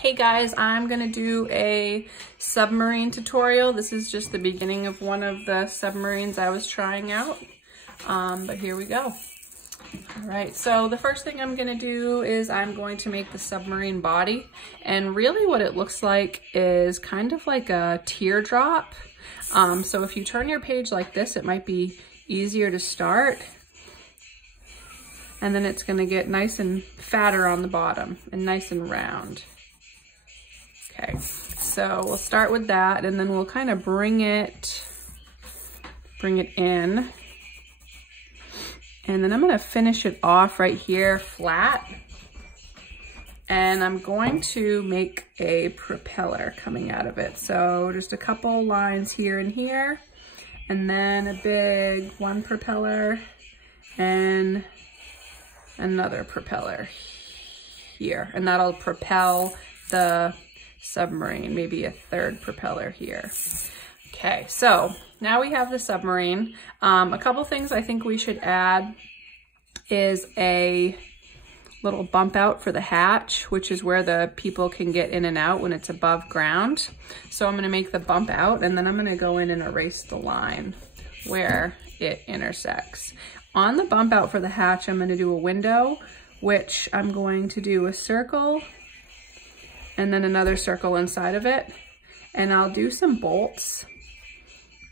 Hey guys, I'm gonna do a submarine tutorial. This is just the beginning of one of the submarines I was trying out, but here we go. All right, so the first thing I'm gonna do is I'm going to make the submarine body, and really what it looks like is kind of like a teardrop. So if you turn your page like this, it might be easier to start. And then it's gonna get nice and fatter on the bottom and nice and round. Okay, so we'll start with that, and then we'll kind of bring it in. And then I'm gonna finish it off right here flat. And I'm going to make a propeller coming out of it. So just a couple lines here and here, and then a big one propeller and another propeller here. And that'll propel the submarine, maybe a third propeller here. Okay, so now we have the submarine. A couple things I think we should add is a little bump out for the hatch, which is where the people can get in and out when it's above ground. So I'm gonna make the bump out, and then I'm gonna go in and erase the line where it intersects. On the bump out for the hatch, I'm gonna do a window, which I'm going to do a circle and then another circle inside of it. And I'll do some bolts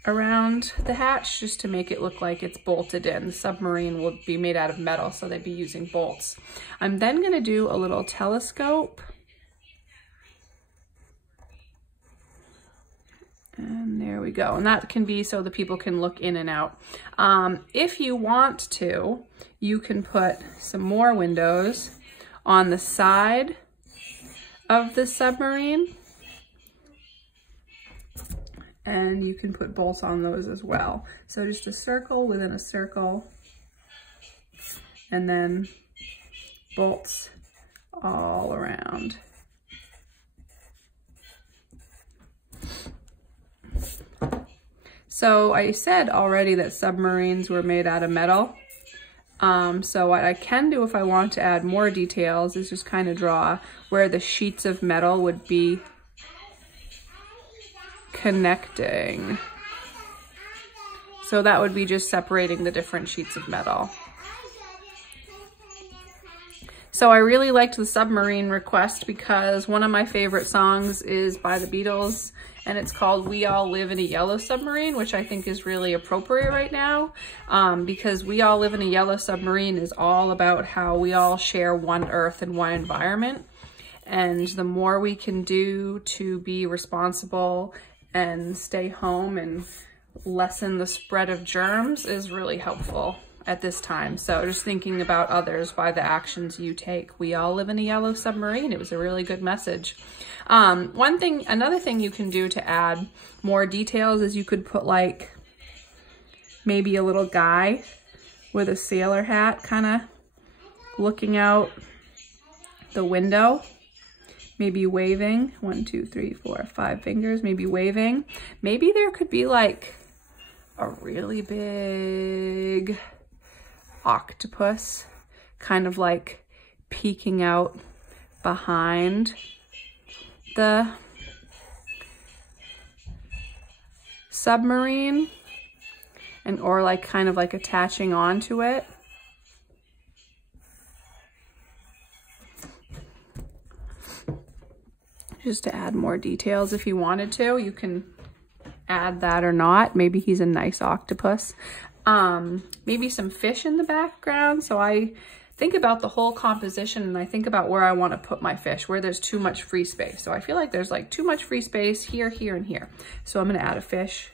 around the hatch just to make it look like it's bolted in. The submarine will be made out of metal, so they'd be using bolts. I'm then gonna do a little telescope. And there we go. And that can be so the people can look in and out. If you want to, you can put some more windows on the side of the submarine, and you can put bolts on those as well. So just a circle within a circle, and then bolts all around. So I said already that submarines were made out of metal. So what I can do if I want to add more details is just kind of draw where the sheets of metal would be connecting. So that would be just separating the different sheets of metal. So I really liked the submarine request because one of my favorite songs is by the Beatles, and it's called We All Live in a Yellow Submarine, which I think is really appropriate right now, because We All Live in a Yellow Submarine is all about how we all share one earth and one environment. And the more we can do to be responsible and stay home and lessen the spread of germs is really helpful at this time. So just thinking about others by the actions you take. We all live in a yellow submarine. It was a really good message. Another thing you can do to add more details is you could put like maybe a little guy with a sailor hat kind of looking out the window, maybe waving, 1, 2, 3, 4, 5 fingers, maybe waving. Maybe there could be like a really big octopus kind of like peeking out behind the submarine, and or like kind of like attaching onto it. Just to add more details if you wanted to, you can add that or not. Maybe he's a nice octopus. Maybe some fish in the background. So I think about the whole composition, and I think about where I want to put my fish, where there's too much free space. So I feel like there's like too much free space here, here, and here. So I'm going to add a fish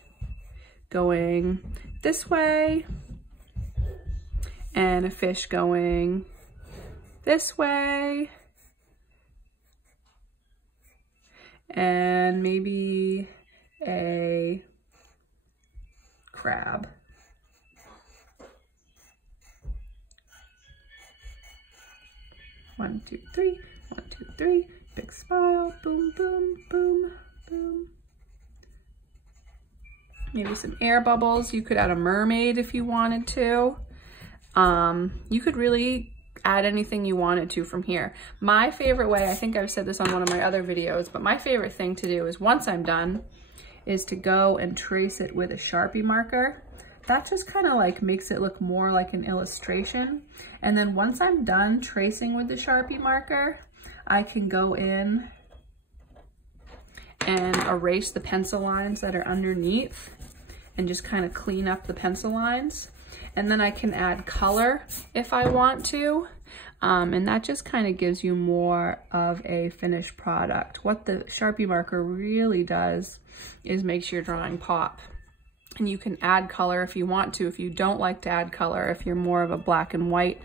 going this way and a fish going this way, and maybe a crab. One, two, three. 1, 2, 3. Big smile. Boom, boom, boom, boom. Maybe some air bubbles. You could add a mermaid if you wanted to. You could really add anything you wanted to from here. My favorite way, I think I've said this on one of my other videos, but my favorite thing to do is once I'm done, is to go and trace it with a Sharpie marker. That just kind of like makes it look more like an illustration. And then once I'm done tracing with the Sharpie marker, I can go in and erase the pencil lines that are underneath and just kind of clean up the pencil lines. And then I can add color if I want to. And that just kind of gives you more of a finished product. What the Sharpie marker really does is makes your drawing pop. And you can add color if you want to. If you don't like to add color, if you're more of a black and white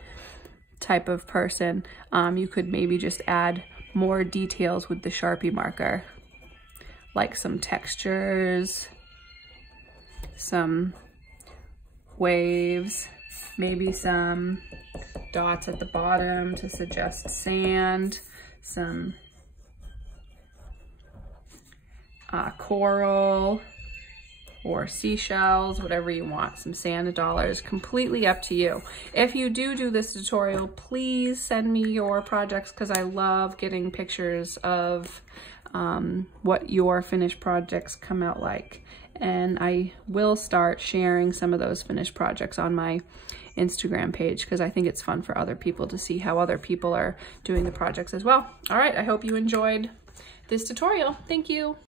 type of person, you could maybe just add more details with the Sharpie marker, like some textures, some waves, maybe some dots at the bottom to suggest sand, some coral or seashells, whatever you want, some sand dollars, completely up to you. If you do this tutorial, please send me your projects because I love getting pictures of what your finished projects come out like. And I will start sharing some of those finished projects on my Instagram page because I think it's fun for other people to see how other people are doing the projects as well. All right, I hope you enjoyed this tutorial. Thank you.